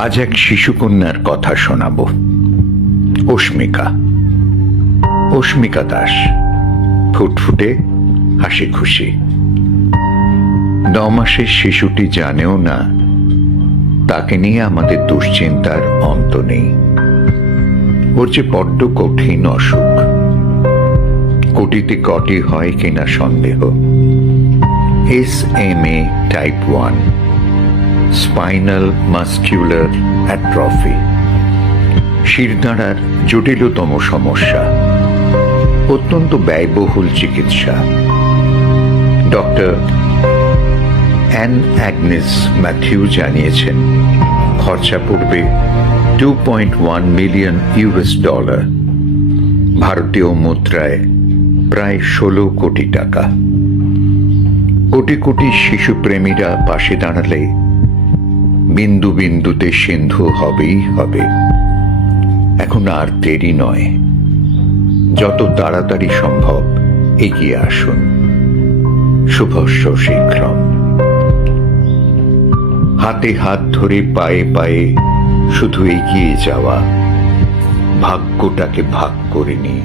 আজ এক শিশুকন্যার কথা শোনাব। অস্মিকা দাস, ফুটফুটে হাসি খুশি। 9 মাসের শিশুটি জানেও না তাকে নিয়ে আমাদের দুশ্চিন্তার অন্ত নেই। ওর যে বড্ড কঠিন অসুখ, কোটিতে কটি হয় কিনা সন্দেহ। SMA type 1, spinal muscular atrophy, শিরদাঁড়ার জটিলতম সমস্যা, অত্যন্ত ব্যয়বহুল চিকিৎসা। ডক্টর অ্যান অ্যাগনেস ম্যাথিউ জানিয়েছেন খরচা পড়বে $2.1 মিলিয়ন, ভারতীয় মুদ্রায় প্রায় 16 কোটি টাকা। কোটি কোটি শিশুপ্রেমীরা পাশে দাঁড়ালে বিন্দু বিন্দুতে সিন্ধু হবেই হবে। এখন আর দেরি নয়, যত তাড়াতাড়ি সম্ভব এগিয়ে আসুন। শুভস্য শীঘ্রম। হাতে হাত ধরে পায়ে পায়ে শুধু এগিয়ে যাওয়া, ভাগ্যটাকে ভাগ করে নিয়ে